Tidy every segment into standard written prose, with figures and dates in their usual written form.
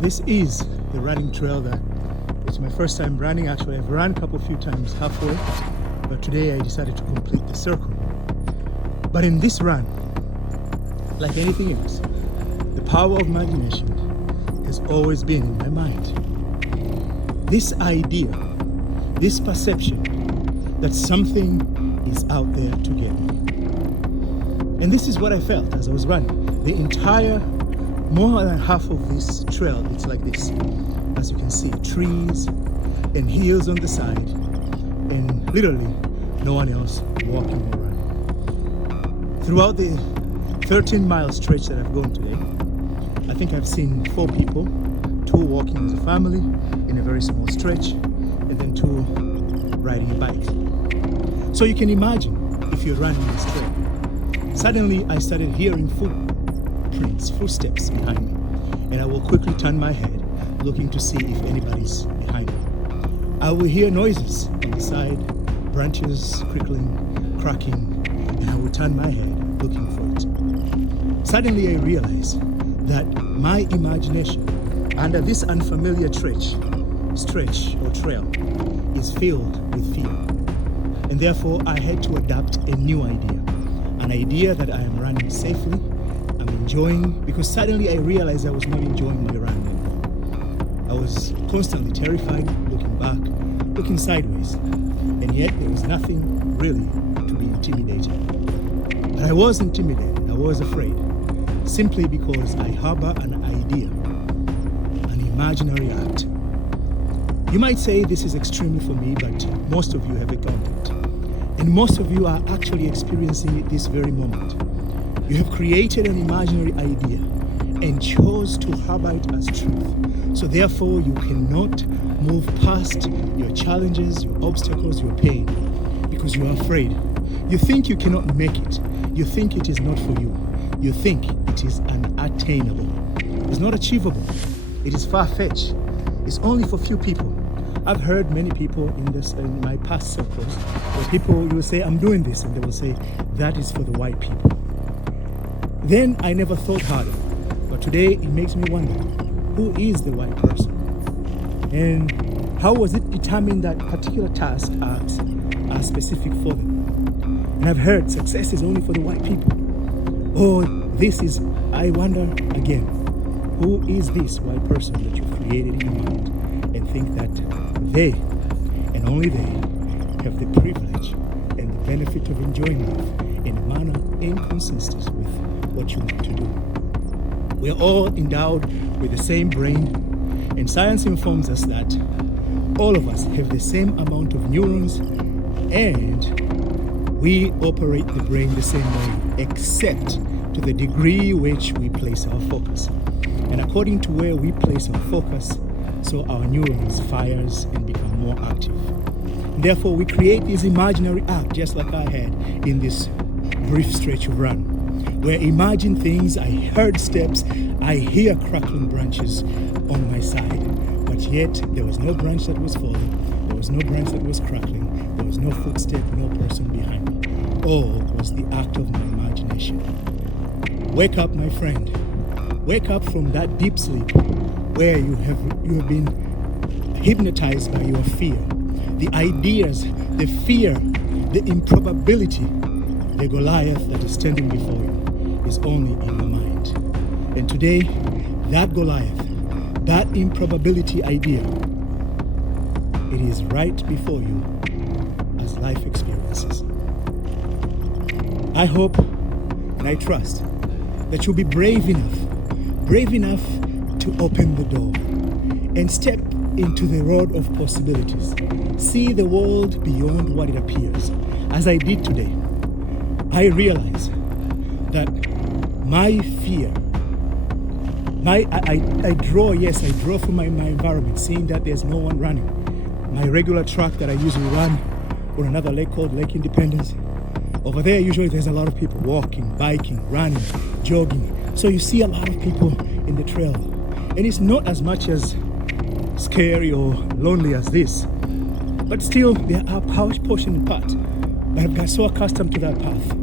This is the running trail that it's my first time running. Actually, I've run a few times halfway, but today I decided to complete the circle. But in this run, like anything else, the power of imagination has always been in my mind. This idea, this perception that something is out there to get me. And this is what I felt as I was running. The entire, more than half of this trail, it's like this. As you can see, trees and hills on the side, and literally no one else walking or running. Throughout the 13-mile stretch that I've gone today, I think I've seen 4 people, 2 walking as a family in a very small stretch, and then 2 riding a bike. So you can imagine if you're running this trail. Suddenly I started hearing footsteps behind me, and I will quickly turn my head looking to see if anybody's behind me. I will hear noises on the side, branches crickling, cracking, and I will turn my head looking for it. Suddenly I realized that my imagination under this unfamiliar stretch or trail is filled with fear. And therefore I had to adapt a new idea. An idea that I am running safely, I'm enjoying, because suddenly I realized I was not enjoying my run anymore. I was constantly terrified, looking back, looking sideways, and yet there was nothing really to be intimidated. But I was intimidated, I was afraid, simply because I harbor an idea, an imaginary act. You might say this is extremely for me, but most of you have encountered it. And most of you are actually experiencing it this very moment. You have created an imaginary idea and chose to harbor it as truth. So therefore you cannot move past your challenges, your obstacles, your pain, because you are afraid. You think you cannot make it. You think it is not for you. You think it is unattainable. It's not achievable. It is far-fetched. It's only for few people. I've heard many people in my past circles where people, you will say, I'm doing this, and they will say, that is for the white people. Then I never thought harder, but today it makes me wonder, who is the white person? And how was it determined that particular tasks are specific for them? And I've heard success is only for the white people. Or this is, I wonder again, who is this white person that you've created in your mind and think that they, and only they, have the privilege and the benefit of enjoying life in a manner inconsistent with what you want to do. We are all endowed with the same brain, and science informs us that all of us have the same amount of neurons, and we operate the brain the same way, except to the degree which we place our focus. And according to where we place our focus, so our neurons fires and become more active. And therefore we create this imaginary act, just like I had in this brief stretch of run, where I imagine things, I heard steps, I hear crackling branches on my side, but yet there was no branch that was falling, there was no branch that was crackling, there was no footstep, no person behind me. All was the act of my imagination. Wake up, my friend. Wake up from that deep sleep where you have been hypnotized by your fear. The ideas, the fear, the improbability, the Goliath that is standing before you is only in your mind. And today, that Goliath, that improbability idea, it is right before you as life experiences. I hope and I trust that you'll be brave enough to open the door and step into the road of possibilities. See the world beyond what it appears. As I did today, I realized that my fear, I draw from my environment, seeing that there's no one running. My regular track that I usually run on another lake called Lake Independence, over there usually there's a lot of people walking, biking, running, jogging. So you see a lot of people in the trail. And it's not as much as scary or lonely as this, but still there are portion and part. But I've got so accustomed to that path,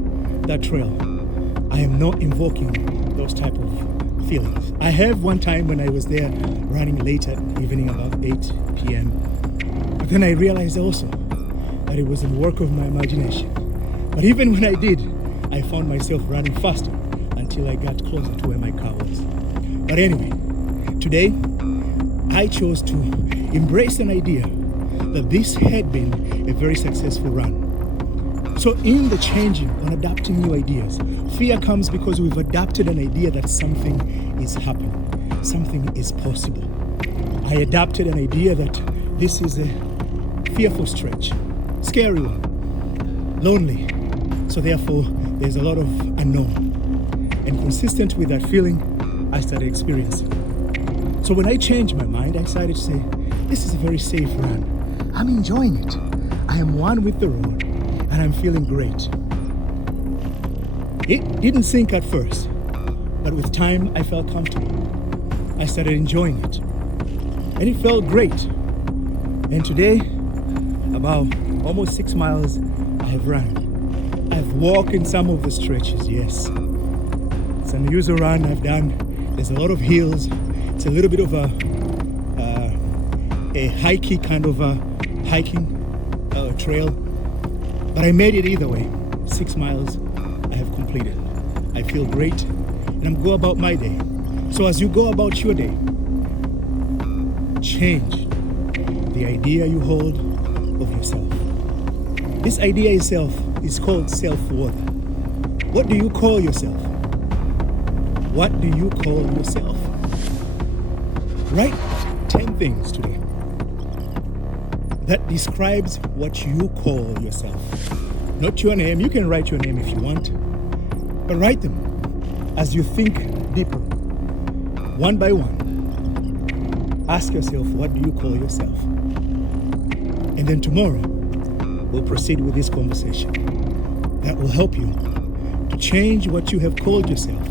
that trail, I am not invoking those type of feelings. I have one time when I was there running late at evening, about 8 p.m. But then I realized also that it was a work of my imagination. But even when I did, I found myself running faster until I got closer to where my car was. But anyway, today I chose to embrace an idea that this had been a very successful run. So in the changing and adapting new ideas, fear comes because we've adapted an idea that something is happening, something is possible. I adapted an idea that this is a fearful stretch, scary one, lonely. So therefore, there's a lot of unknown. And consistent with that feeling, I started experiencing. So when I changed my mind, I decided to say, this is a very safe run. I'm enjoying it. I am one with the road, and I'm feeling great. It didn't sink at first, but with time, I felt comfortable. I started enjoying it, and it felt great. And today, about almost 6 miles, I have run. I've walked in some of the stretches, yes. It's an unusual run I've done. There's a lot of hills. It's a little bit of a hikey kind of a hiking trail. But I made it either way. 6 miles I have completed. I feel great and I'm going about my day. So as you go about your day, change the idea you hold of yourself. This idea itself is called self-worth. What do you call yourself? What do you call yourself? Write 10 things today that describes what you call yourself. Not your name. You can write your name if you want, but write them as you think deeper, one by one. Ask yourself, what do you call yourself? And then tomorrow, we'll proceed with this conversation that will help you to change what you have called yourself,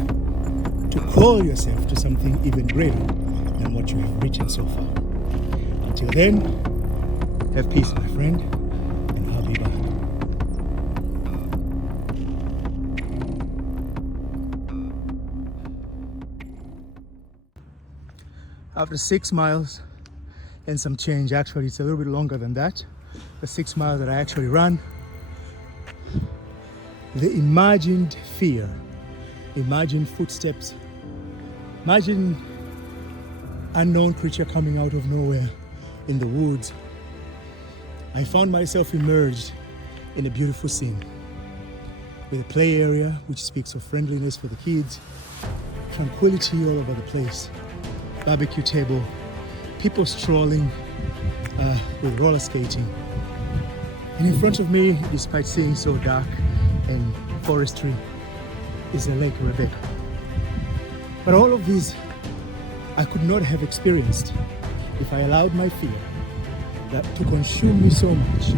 to call yourself to something even greater than what you have written so far. Until then, have peace, my friend, and I'll be back. After 6 miles and some change, actually it's a little bit longer than that, the 6 miles that I actually ran, the imagined fear, imagined footsteps, imagine unknown creature coming out of nowhere in the woods. I found myself immersed in a beautiful scene with a play area which speaks of friendliness for the kids, tranquility all over the place, barbecue table, people strolling with roller skating. And in front of me, despite seeing so dark and forestry, is a Lake Rebecca. But all of these I could not have experienced if I allowed my fear to consume me so much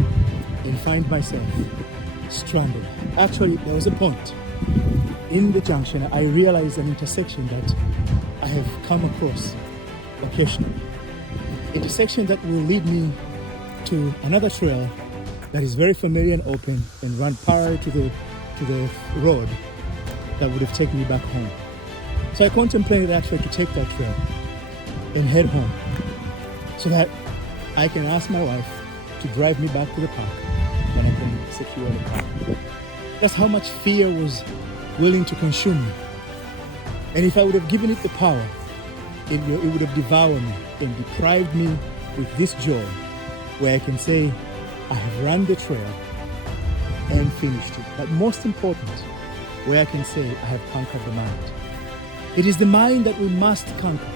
and find myself stranded. Actually, there was a point in the junction, I realized an intersection that I have come across occasionally. Intersection that will lead me to another trail that is very familiar and open and run parallel to the road that would have taken me back home. So I contemplated actually to take that trail and head home so that I can ask my wife to drive me back to the park when I can secure the car. That's how much fear was willing to consume me. And if I would have given it the power, it would have devoured me and deprived me with this joy where I can say, I have run the trail and finished it. But most important, where I can say, I have conquered the mind. It is the mind that we must conquer.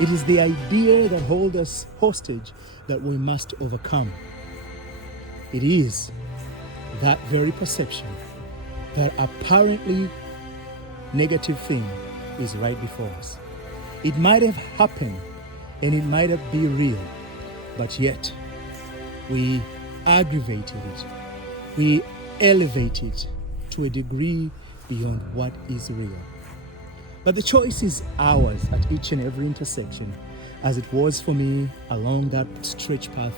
It is the idea that holds us hostage that we must overcome. It is that very perception that apparently negative thing is right before us. It might have happened and it might have been real, but yet we aggravated it. We elevated it to a degree beyond what is real. But the choice is ours at each and every intersection, as it was for me along that stretch path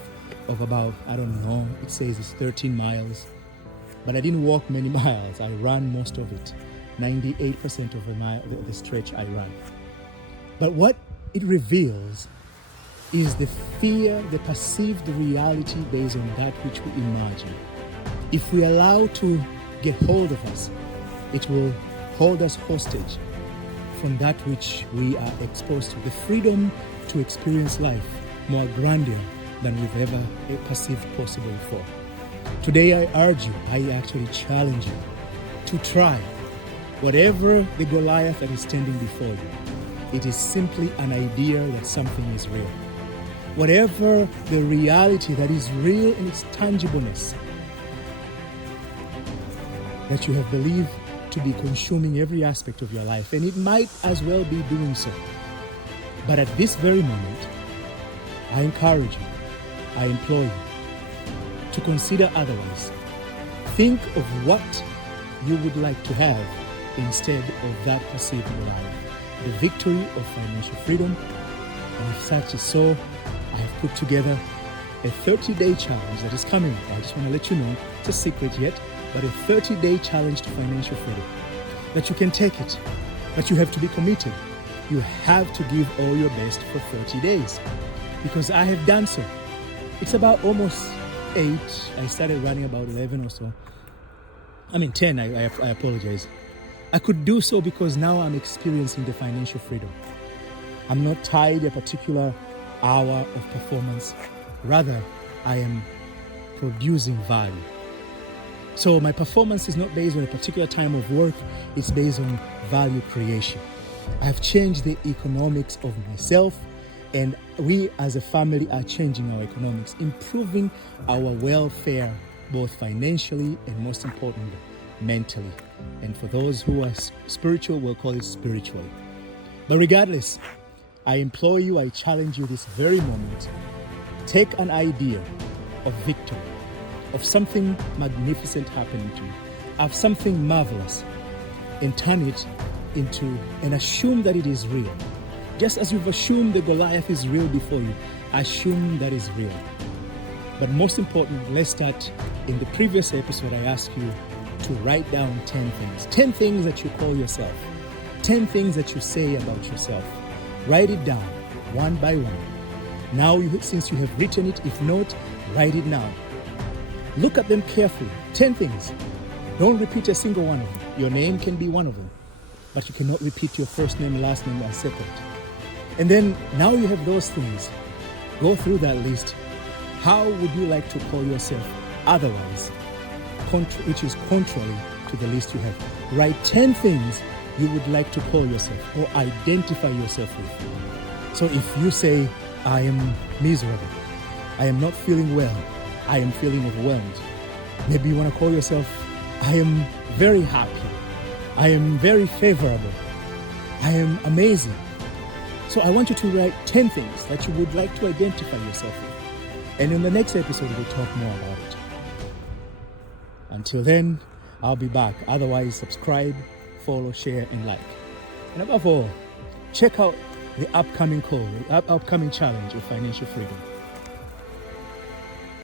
of about, I don't know, it says it's 13 miles. But I didn't walk many miles. I ran most of it. 98% of the stretch I ran. But what it reveals is the fear, the perceived reality based on that which we imagine. If we allow to get hold of us, it will hold us hostage from that which we are exposed to. The freedom to experience life more grandeur than we've ever perceived possible before. Today I urge you, I actually challenge you to try whatever the Goliath that is standing before you. It is simply an idea that something is real. Whatever the reality that is real in its tangibleness, that you have believed to be consuming every aspect of your life, and it might as well be doing so. But at this very moment, I encourage you, I implore you to consider otherwise. Think of what you would like to have instead of that perceived Goliath. The victory of financial freedom. And if such is so, I have put together a 30-day challenge that is coming up. I just want to let you know, it's a secret yet, but a 30-day challenge to financial freedom. That you can take it, but you have to be committed. You have to give all your best for 30 days. Because I have done so. It's about almost 8. I started running about 11 or so. 10, I apologize. I could do so because now I'm experiencing the financial freedom. I'm not tied to a particular hour of performance. Rather, I am producing value. So my performance is not based on a particular time of work, it's based on value creation. I have changed the economics of myself, and we as a family are changing our economics, improving our welfare, both financially and most importantly, mentally. And for those who are spiritual, we'll call it spiritually. But regardless, I implore you, I challenge you this very moment, take an idea of victory, of something magnificent happening to you, of something marvelous, and turn it into, and assume that it is real. Just as you've assumed the Goliath is real before you, assume that is real. But most important, let's start. In the previous episode, I asked you to write down 10 things. 10 things that you call yourself. 10 things that you say about yourself. Write it down, one by one. Now, since you have written it, if not, write it now. Look at them carefully. 10 things. Don't repeat a single one of them. Your name can be one of them, but you cannot repeat your first name, last name, or second. And then, now you have those things. Go through that list. How would you like to call yourself otherwise, which is contrary to the list you have? Write 10 things you would like to call yourself or identify yourself with. So if you say, I am miserable, I am not feeling well, I am feeling overwhelmed, maybe you want to call yourself, I am very happy, I am very favorable, I am amazing. So I want you to write 10 things that you would like to identify yourself with. And in the next episode, we'll talk more about it. Until then, I'll be back. Otherwise, subscribe, follow, share, and like. And above all, check out the upcoming call, the upcoming challenge of financial freedom.